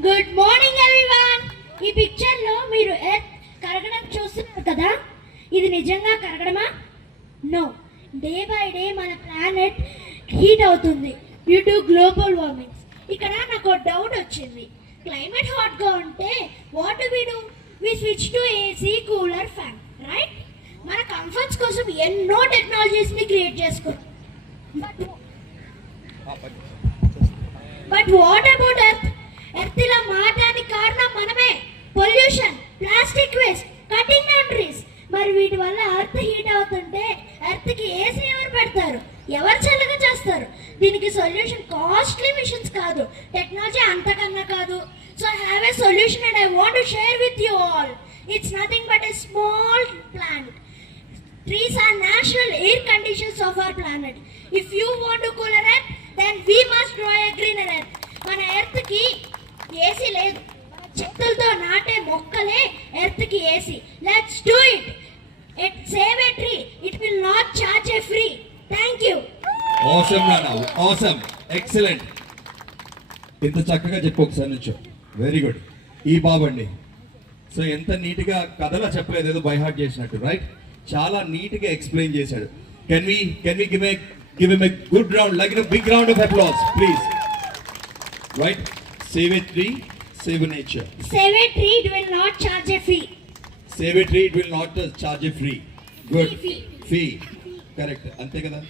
Good morning everyone. ఈ picture లో మీరు ఎర్త్ కరగడం చూస్తున్నారు కదా, ఇది నిజంగా కరగడమా? నో. డే బై డే మన ప్లానెట్ హీట్ అవుతుంది డ్యూ టు గ్లోబల్ వార్మింగ్. ఇక్కడ నాకు ఒక డౌట్ వచ్చింది. క్లైమేట్ హాట్ గా ఉంటే what do we do? We switch to AC, cooler, fan, right? మన కంఫర్ట్స్ కోసం ఎన్నో టెక్నాలజీస్ ని క్రియేట్ చేసుకున్నాం. But what about earth? Earth ఇలా మారడానికి కారణం మనమే. Pollution, plastic waste, cutting down trees. మరి వీటి వల్ల ఎర్త్ హీట్ అవుతుంటే ఎర్త్ కి ఏసీ ఎవరు పెడతారు? ఎవరు చల్లగా చేస్తారు? దీనికి సొల్యూషన్ కాస్ట్లీ మిషన్స్ కాదు, టెక్నాలజీ అంతకన్నా కాదు. So I have a solution and I want to share with you all. It's nothing but a small plant. Trees are natural air conditions of our planet. If you want to cooler earth, then we must grow a greener earth. మన earth కి AC లేదు, చెట్టులతో నాటే మొక్కలే earth కి AC. Let's do it. It save a tree, it will not charge a free. Thank you. Awesome నానా, awesome, excellent. ఇంత చక్కగా చెప్పు ఒకసారి నుంచో. Very good. ఈ బాబండి సో ఎంత నీట్గా కథలా చెప్పలేదు, ఏదో బై హార్ట్ చేసినట్టు, రైట్? చాలా నీట్గా ఎక్స్ప్లెయిన్ చేశాడు. Can we give him a good round, like a big round of applause, please. Right? Save a tree, save a nature. Save a tree, it will not charge a fee. Save a tree, it will not charge a free. Good. Fee. Fee. Correct. Ante kada?